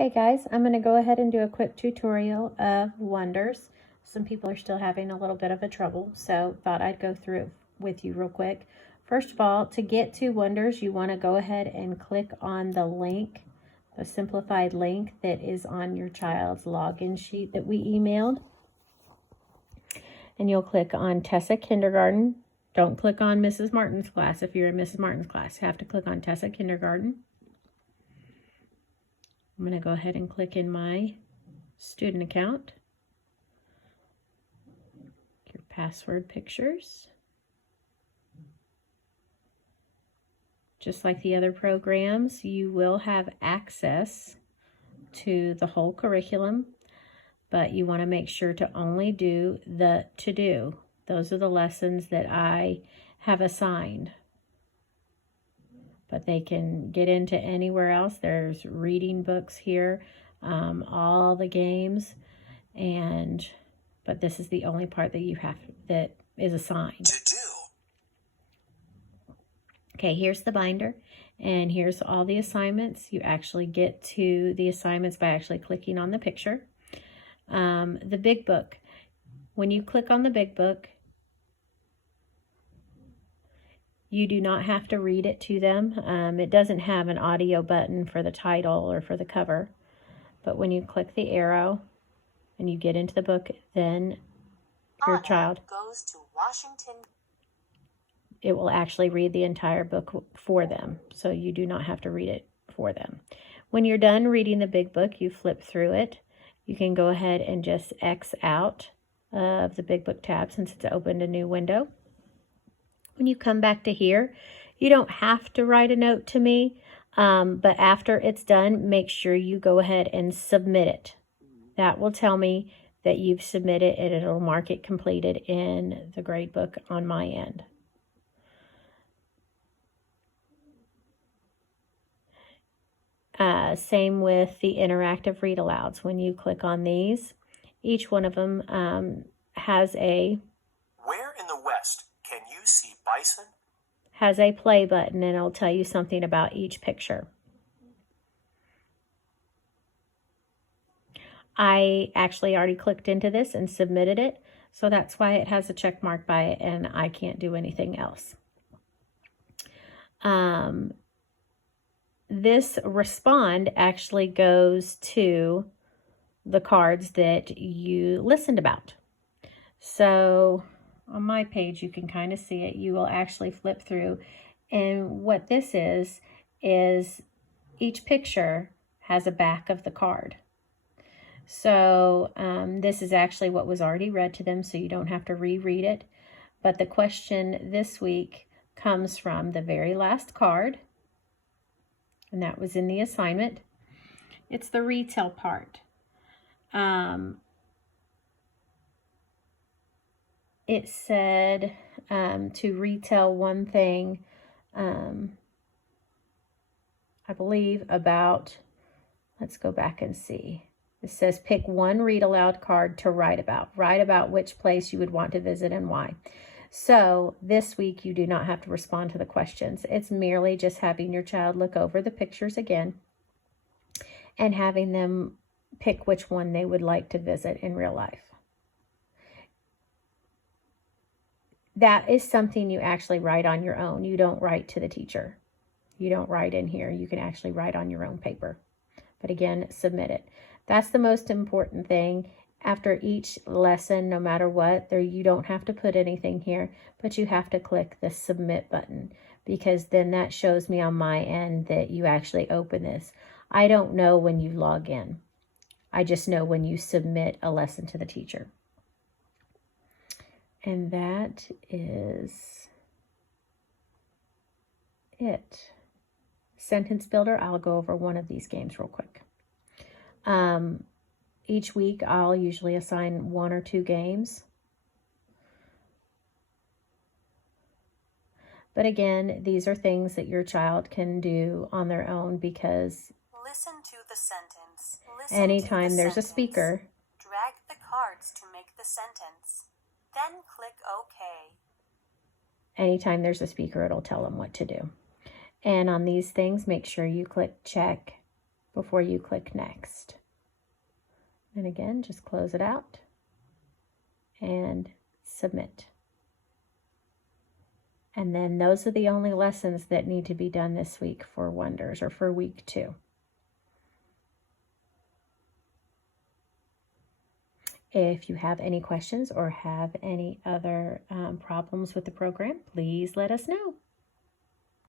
Okay guys, I'm going to go ahead and do a quick tutorial of Wonders. Some people are still having a little bit of a trouble, so thought I'd go through it with you real quick. First of all, to get to Wonders, you want to go ahead and click on the link, the simplified link that is on your child's login sheet that we emailed. And you'll click on Tessa Kindergarten. Don't click on Mrs. Martin's class if you're in Mrs. Martin's class. You have to click on Tessa Kindergarten. I'm going to go ahead and click in my student account. Your password pictures. Just like the other programs, you will have access to the whole curriculum, but you want to make sure to only do the to-do. Those are the lessons that I have assigned. But they can get into anywhere else. There's reading books here, all the games, but this is the only part that you have that is assigned. To do. Okay, here's the binder, and here's all the assignments. You actually get to the assignments by actually clicking on the picture. The big book. When you click on the big book, you do not have to read it to them. It doesn't have an audio button for the title or for the cover. But when you click the arrow and you get into the book, then your child goes to Washington. It will actually read the entire book for them. So you do not have to read it for them. When you're done reading the big book, you flip through it. You can go ahead and just X out of the big book tab since it's opened a new window. When you come back to here, you don't have to write a note to me, but after it's done, make sure you go ahead and submit it. That will tell me that you've submitted and it'll mark it completed in the grade book on my end. Same with the interactive read alouds. When you click on these, each one of them has a Where in the West can you see bison? Has a play button, and it'll tell you something about each picture. I actually already clicked into this and submitted it, so that's why it has a check mark by it and I can't do anything else. This respond actually goes to the cards that you listened about. So on my page, you can kind of see it. You will actually flip through. And what this is each picture has a back of the card. So this is actually what was already read to them, so you don't have to reread it. But the question this week comes from the very last card, and that was in the assignment. It's the retail part. It said to retell one thing, I believe about, let's go back and see. It says pick one read aloud card to write about. Write about which place you would want to visit and why. So this week you do not have to respond to the questions. It's merely just having your child look over the pictures again and having them pick which one they would like to visit in real life. That is something you actually write on your own. You don't write to the teacher. You don't write in here. You can actually write on your own paper. But again, submit it. That's the most important thing. After each lesson, no matter what, you don't have to put anything here, but you have to click the submit button, because then that shows me on my end that you actually open this. I don't know when you log in. I just know when you submit a lesson to the teacher. And that is it. Sentence Builder, I'll go over one of these games real quick. Each week, I'll usually assign 1 or 2 games. But again, these are things that your child can do on their own, because Listen to the sentence. anytime there's a speaker, Drag the cards to make the sentence. Then click OK. anytime there's a speaker, it'll tell them what to do. And on these things, make sure you click check before you click next. And again, just close it out and submit. And then those are the only lessons that need to be done this week for Wonders, or for week 2. If you have any questions or have any other problems with the program, please let us know.